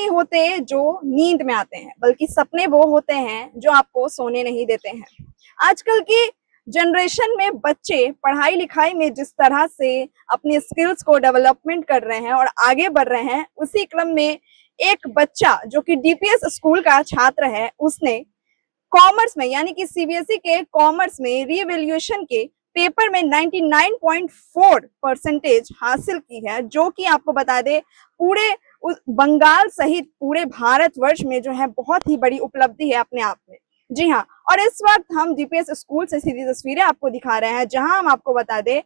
नहीं होते जो नींद में आते हैं, बल्कि सपने वो होते हैं जो आपको सोने नहीं देते हैं। आजकल की जनरेशन में बच्चे पढ़ाई लिखाई में जिस तरह से अपने स्किल्स को डेवलपमेंट कर रहे हैं और आगे बढ़ रहे हैं, उसी क्रम में एक बच्चा जो कि डीपीएस स्कूल का छात्र है, उसने कॉमर्स में यानी कि सीबीएसई के कॉमर्स में रीवैल्यूएशन के पेपर में 99.4% हासिल की है, जो कि आपको बता दे पूरे बंगाल सहित पूरे भारतवर्ष में जो है बहुत ही बड़ी उपलब्धि है अपने आप में। जी हाँ, और इस वक्त हम डीपीएस स्कूल से सीधी तस्वीरें आपको दिखा रहे हैं, जहां हम आपको बता दें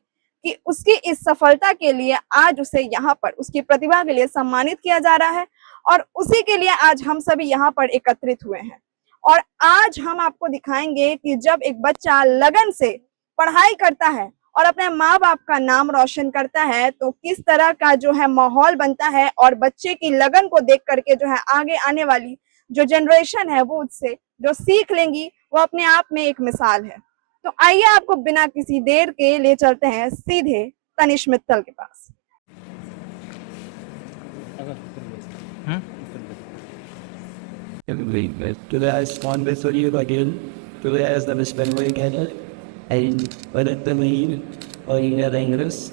कि उसकी इस सफलता के लिए आज उसे यहाँ पर उसकी प्रतिभा के लिए सम्मानित किया जा रहा है और उसी के लिए आज हम सभी यहाँ पर एकत्रित हुए हैं। और आज हम आपको दिखाएंगे कि जब एक बच्चा लगन से पढ़ाई करता है और अपने माँ बाप का नाम रोशन करता है, तो किस तरह का जो है माहौल बनता है और बच्चे की लगन को देख करके जो है आगे आने वाली जो जनरेशन है वो उससे जो सीख लेंगी, वो अपने आप में एक मिसाल है। तो आइए आपको बिना किसी देर के ले चलते हैं सीधे तनिष मित्तल के पास। Today I spawned with you again. Today as the spend again. And when at the main or in the English,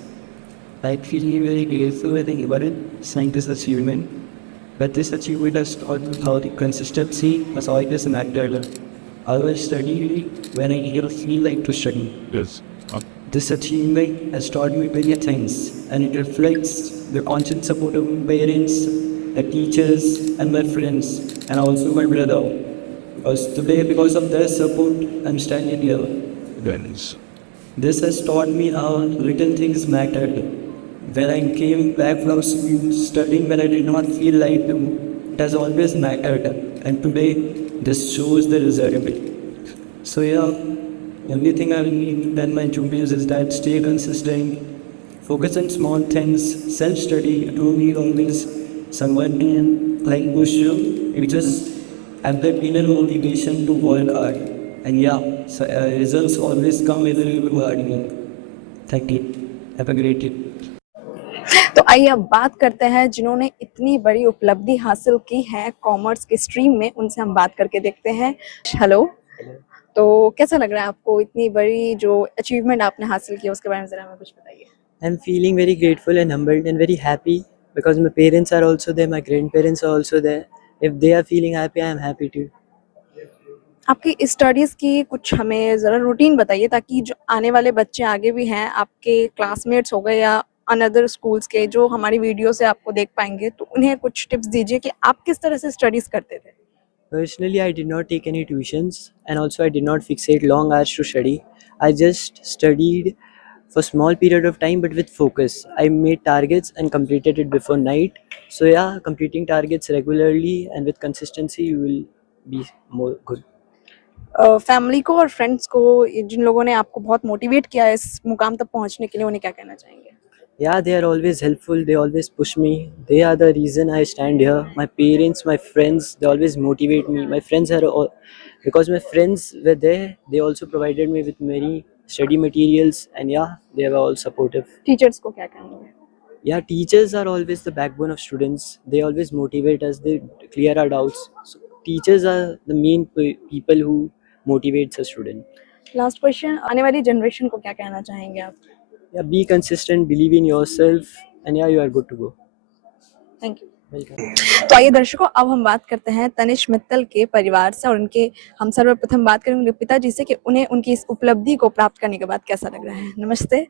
I feel very grateful and about it, saying this achievement. But this achievement has taught me how the consistency was always an actor. I always study when I feel like to study. Yes. This achievement has taught me many things, and it reflects the constant support of my parents, the teachers, and my friends, and also my brother. Because today, because of their support, I'm standing here. Dennis. This has taught me how little things mattered. When I came back from school, studying when I did not feel like to, it has always mattered. And today, this shows the result. So yeah, only thing I will need than my juniors is that stay consistent, focus on small things, self-study. You don't need always someone can like push you. You just have that inner motivation to work hard. And yeah, so, results always come with a little hard work. Thank you. Have a great day. तो आइए अब बात करते हैं जिन्होंने इतनी बड़ी उपलब्धि हासिल की है कॉमर्स के स्ट्रीम में, उनसे हम बात करके देखते हैं। हेलो, तो कैसा लग रहा है आपको इतनी बड़ी जो अचीवमेंट आपने हासिल की, उसके बारे में जरा हमें कुछ बताइए। I'm feeling very grateful and humbled and very happy because my parents are also there, my grandparents are also there. If they are feeling happy, I am happy too. आपकी स्टडीज की कुछ हमें जरा रूटीन बताइए, ताकि जो आने वाले बच्चे आगे भी हैं, आपके क्लासमेट्स हो गए या अनदर स्कूल्स के, जो हमारी वीडियो से आपको देख पाएंगे, तो उन्हें कुछ टिप्स दीजिए कि आप किस तरह से स्टडीज करते थे। Personally, I did not take any tuitions and also I did not fixate long hours to study. I just studied for small period of time but with focus. I made targets and completed it before night. So yeah, completing targets regularly and with consistency, you will be more good. Family को और friends को, जिन लोगों ने आपको बहुत motivate किया है इस मुकाम तक पहुंचने के लिए, उन्हें क्या कहना चाहेंगे। Yeah, they are always helpful. They always push me. They are the reason I stand here. My parents, my friends, they always motivate me. My friends are all, because my friends were there, they also provided me with many study materials, and yeah, they were all supportive. Teachers को क्या कहेंगे। Yeah, teachers are always the backbone of students. They always motivate us. They clear our doubts. So teachers are the main people who motivates a student. Last question, आने वाली generation को क्या कहना चाहेंगे आप। Yeah, be consistent, believe in yourself, and yeah, you are good to go. Thank you. Welcome. तो आइए दर्शकों, अब हम बात करते हैं तनिष मित्तल के परिवार से, और उनके हम सर्वप्रथम बात करेंगे उनके पिताजी से कि उन्हें उनकी इस उपलब्धि को प्राप्त करने के बाद कैसा लग रहा है। नमस्ते।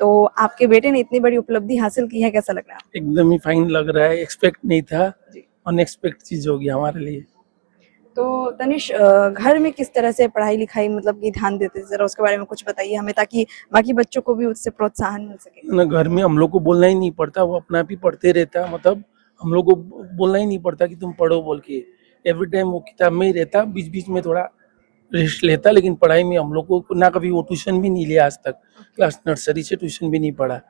तो आपके बेटे ने इतनी बड़ी उपलब्धि हासिल की है, कैसा लग रहा है। एकदम ही फाइन लग रहा है, एक्सपेक्ट नहीं था, अनएक्सपेक्ट चीज हो गया हमारे लिए। तो तनिष, घर में किस तरह से पढ़ाई लिखाई मतलब कि ध्यान देते थे, जरा उसके बारे में कुछ बताइए हमें, ताकि बाकी बच्चों को भी उससे प्रोत्साहन मिल सके। ना घर में हम लोग को बोलना ही नहीं पड़ता, वो अपना आप ही पढ़ते रहता, मतलब हम लोग को बोलना ही नहीं पड़ता कि तुम पढ़ो बोल के। एवरी टाइम वो किताब में ही रहता, बीच बीच में थोड़ा रेस्ट लेता, लेकिन पढ़ाई में हम लोग को ना कभी वो ट्यूशन भी नहीं लिया आज तक। क्लास नर्सरी से ट्यूशन भी नहीं पढ़ा,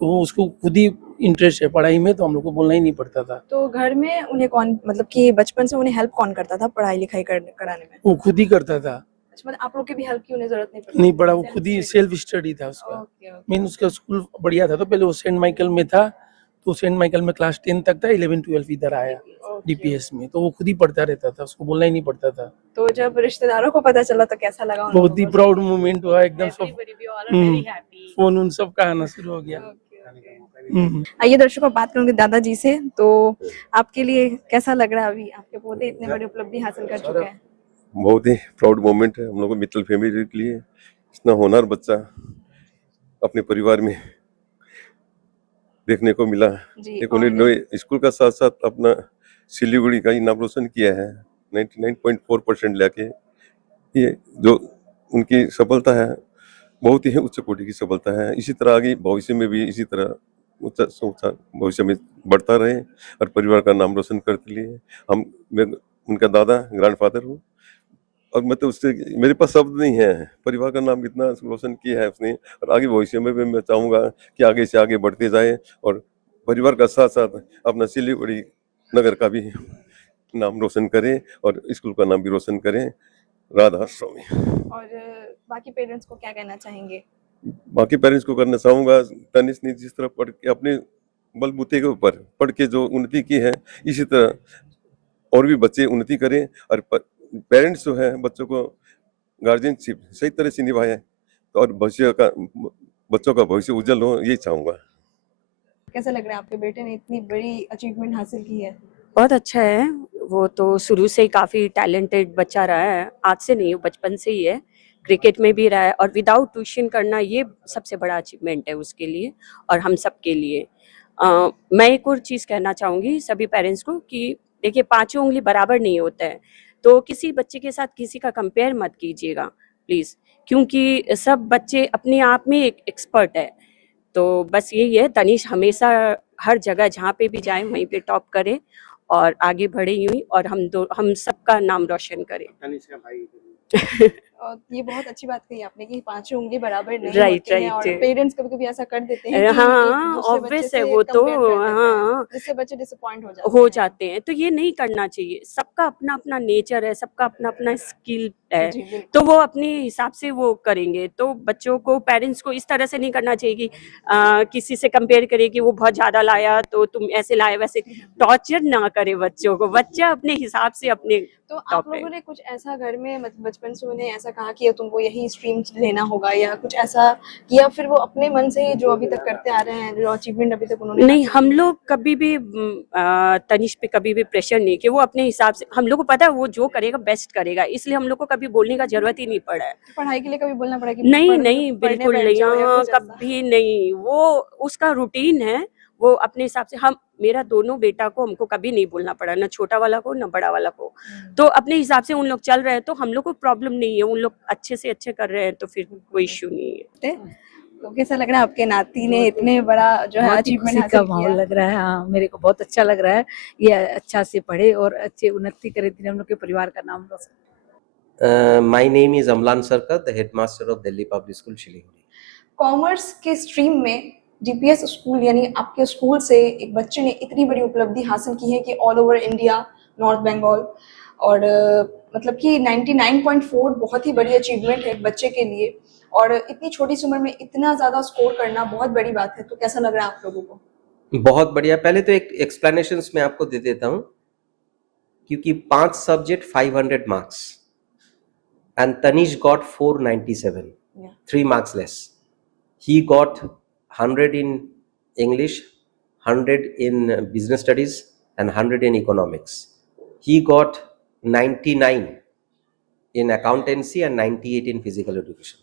तो उसको खुद ही इंटरेस्ट है पढ़ाई में, तो हम लोग को बोलना ही नहीं पड़ता था। तो घर में उन्हें कौन, मतलब कि बचपन से उन्हें हेल्प कौन करता था पढ़ाई लिखाई कराने में। वो खुद ही करता था। अच्छा, मतलब आप लोग की भी हेल्प की उन्हें जरूरत नहीं पड़ी। नहीं पड़ा, वो खुद ही सेल्फ स्टडी था उसका। मीन उसका स्कूल बढ़िया था, तो पहले वो सेंट माइकल में था, तो सेंट माइकल में क्लास 10 तक था, 11 12 इधर आया। डीपीएस में, तो वो खुद ही पढ़ता रहता था, उसको बोलना ही नहीं पड़ता था। तो जब रिश्तेदारों को पता चला तो कैसा लगा उन बहुत ही लोगों को? प्राउड मोमेंट हुआ एकदम। सब Everybody, we all are very hmm, happy. Phone उन सब का आना शुरू हो गया। आइए दर्शकों, बात करूंगी दादाजी से। तो आपके लिए कैसा लग रहा है अभी? आपके पोते इतने बड़ी उपलब्धि हासिल कर चुके हैं। बहुत ही प्राउड मोमेंट है हम लोग को, मित्तल फैमिली के लिए। इतना होनहार बच्चा अपने परिवार में देखने को मिला। जी, एक और उन्होंने स्कूल का साथ साथ अपना सिलीगुड़ी का ही नाम रोशन किया है 99.4% लेके। ये जो उनकी सफलता है बहुत ही उच्च कोटि की सफलता है। इसी तरह आगे भविष्य में भी इसी तरह ऊंचा से ऊंचा भविष्य में बढ़ता रहे और परिवार का नाम रोशन करते लिए। मैं उनका दादा ग्रैंडफादर हूँ और मतलब उससे मेरे पास शब्द नहीं है। परिवार का नाम इतना रोशन किया है उसने, और आगे भविष्य में भी मैं चाहूँगा कि आगे से आगे बढ़ते जाए और परिवार का साथ साथ अपना सिलीगुड़ी नगर का भी नाम रोशन करें और स्कूल का नाम भी रोशन करें। राधा स्वामी। और बाकी पेरेंट्स को क्या कहना चाहेंगे? बाकी पेरेंट्स को करना चाहूँगा, तनिष ने जिस तरह पढ़ के अपने बलबूते के ऊपर पढ़ के जो उन्नति की है, इसी तरह और भी बच्चे उन्नति करें और पेरेंट्स जो है बच्चों को गार्जियनशिप सही तरह से निभाए और बच्चों का भविष्य उज्जवल हो, यही चाहूँगा। कैसा लग रहा है आपके बेटे ने इतनी बड़ी अचीवमेंट हासिल की है? बहुत अच्छा है। वो तो शुरू से ही काफ़ी टैलेंटेड बच्चा रहा है, आज से नहीं, वो बचपन से ही है। क्रिकेट में भी रहा है और विदाउट ट्यूशन करना ये सबसे बड़ा अचीवमेंट है उसके लिए और हम सब के लिए। मैं एक और चीज़ कहना चाहूँगी सभी पेरेंट्स को कि देखिए, पाँचों उंगली बराबर नहीं होता है, तो किसी बच्चे के साथ किसी का कंपेयर मत कीजिएगा प्लीज़, क्योंकि सब बच्चे अपने आप में एक एक्सपर्ट है। तो बस यही है, तनीष हमेशा हर जगह जहाँ पे भी जाए वहीं पे टॉप करे और आगे बढ़े यूं ही, और हम सबका नाम रोशन करें। और ये बहुत अच्छी बात कही आपने कि पांचों उंगली बराबर नहीं राइट होती हैं और राइट पेरेंट्स कभी-कभी ऐसा कर देते हैं कि हाँ एक दूसरे बच्चे ऑब्वियस से है वो तो, कंपेयर कर देते हैं, हाँ जिससे बच्चे डिसअपॉइंट हो हो हैं। जाते हैं। तो ये नहीं करना चाहिए, सबका अपना अपना नेचर है, सबका अपना अपना स्किल है, जी बिल्कुल। तो वो अपने हिसाब से वो करेंगे। तो बच्चों को, पेरेंट्स को इस तरह से नहीं करना चाहिए कि किसी से कंपेयर करे कि वो बहुत ज्यादा लाया तो तुम ऐसे लाए वैसे। टॉर्चर ना करे बच्चों को, बच्चा अपने हिसाब से अपने तो आप टॉप है। लोगों ने कुछ ऐसा घर में बचपन से उन्हें ऐसा कहा कि तुमको यही स्ट्रीम लेना होगा या कुछ ऐसा, या फिर वो अपने मन से ही जो अभी तक करते आ रहे हैं, जो अचीवमेंट अभी तक उन्होंने नहीं, हासिल हम की? लोग कभी भी तनिष पे कभी भी प्रेशर नहीं किया। वो अपने हिसाब से, हम लोग को पता है वो जो करेगा बेस्ट करेगा, इसलिए हम लोग को कभी बोलने का जरूरत ही नहीं पड़ा है। पढ़ाई के लिए कभी बोलना पड़ा कि नहीं पढ़ने नहीं, पढ़ने बिल्कुल बैठ नहीं, जाओ या हाँ कुछ ऐसा? कभी नहीं। वो उसका रूटीन है, वो अपने हिसाब से। हम, मेरा दोनों बेटा को हमको कभी नहीं बोलना पड़ा, ना छोटा वाला को ना बड़ा वाला को। तो अपने हिसाब से उन लोग चल रहे हैं, तो हम लोग को प्रॉब्लम नहीं है। उन लोग अच्छे से अच्छे कर रहे हैं, तो फिर कोई इश्यू नहीं है। तो कैसा लग रहा है आपके नाती ने इतने बड़ा जो है बहुत ही अचीवमेंट खुशी का हासिल माहौल किया? लग रहा है। हाँ, मेरे को बहुत अच्छा लग रहा है। ये अच्छा से पढ़े और अच्छे उन्नति करे, दिन हम लोग के परिवार का नाम रोशन। My name is Amlan Sarkar, the headmaster of Delhi Public School, Shiliguri. Commerce के स्ट्रीम में जीपीएस स्कूल यानी आपके स्कूल से एक बच्चे ने इतनी बड़ी उपलब्धि हासिल की है कि all over India, north Bengal, और मतलब कि 99.4 बहुत ही बड़ी अचीवमेंट है एक बच्चे के लिए, और इतनी छोटी सी उम्र में इतना ज़्यादा स्कोर करना बहुत बड़ी बात है। तो कैसा लग रहा है आप लोगों को? बहुत बढ़िया। पहले तो एक एक्सप्लेनेशंस मैं आपको दे देता हूँ, क्योंकि 5 subject 500 marks and Tanish got 497, 3 marks less. He got 100 in English, 100 in business studies and 100 in economics. He got 99 in accountancy and 98 in physical education.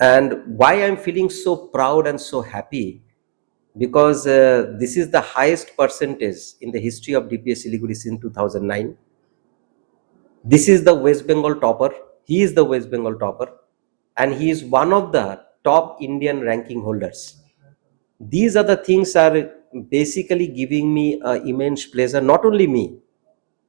And why I'm feeling so proud and so happy, because this is the highest percentage in the history of DPS Siliguri since 2009. This is the West Bengal topper. He is the West Bengal topper, and he is one of the top Indian ranking holders. These are the things are basically giving me immense pleasure. Not only me,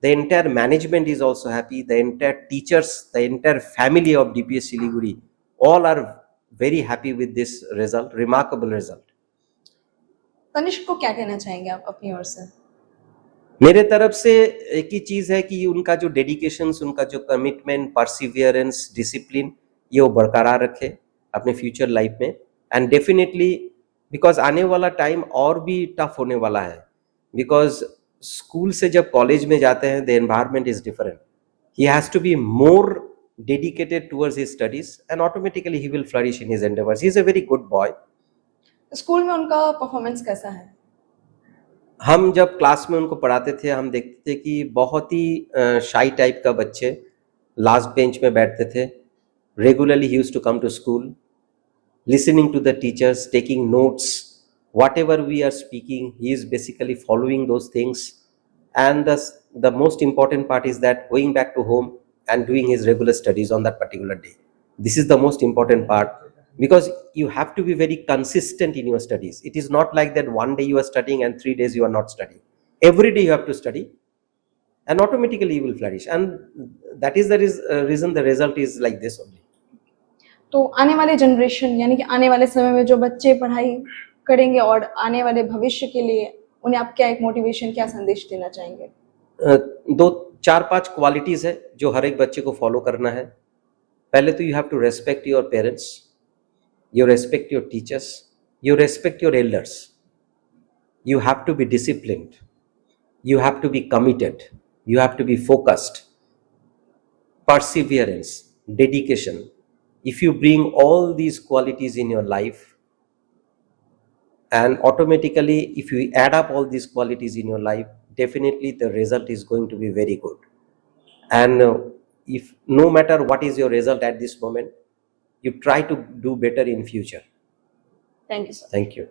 the entire management is also happy. The entire teachers, the entire family of DPS Siliguri, all are very happy with this result, remarkable result. Tanishq को क्या कहना चाहेंगे आप अपनी ओर से? मेरे तरफ से एक ही चीज है कि उनका जो डेडिकेशन, उनका जो कमिटमेंट, परसिवियरेंस, डिसिप्लिन, ये वो बरकरार रखे अपने फ्यूचर लाइफ में। एंड डेफिनेटली, बिकॉज आने वाला टाइम और भी टफ होने वाला है, बिकॉज स्कूल से जब कॉलेज में जाते हैं, the environment is different. He has to be more dedicated towards his studies, and automatically he will flourish in his endeavors. He is a very good boy. School में उनका performance कैसा है? हम जब क्लास में उनको पढ़ाते थे, हम देखते थे कि बहुत ही शाई टाइप का बच्चे लास्ट बेंच में बैठते थे. रेगुलरली ही used to come to school, listening to the teachers, taking notes, whatever we are speaking, he is basically following those things. And the most important part is that going back to home and doing his regular studies on that particular day. This is the most important part, because you have to be very consistent in your studies. It is not like that one day you are studying and 3 days you are not studying. Every day you have to study, and automatically you will flourish. And that is the reason the result is like this only. तो आने वाले generation यानी कि आने वाले समय में जो बच्चे पढ़ाई करेंगे और आने वाले भविष्य के लिए उन्हें आप क्या एक मोटिवेशन, क्या संदेश देना चाहेंगे? 2-4-5 क्वालिटीज है जो हर एक बच्चे को फॉलो करना है. पहले तो you have to respect your parents, you respect your teachers, you respect your elders, you have to be disciplined, you have to be committed, you have to be focused, perseverance, dedication. If you bring all these qualities in your life, and automatically if you add up all these qualities in your life, definitely the result is going to be very good. And if no matter what is your result at this moment, you try to do better in future. Thank you sir. Thank you.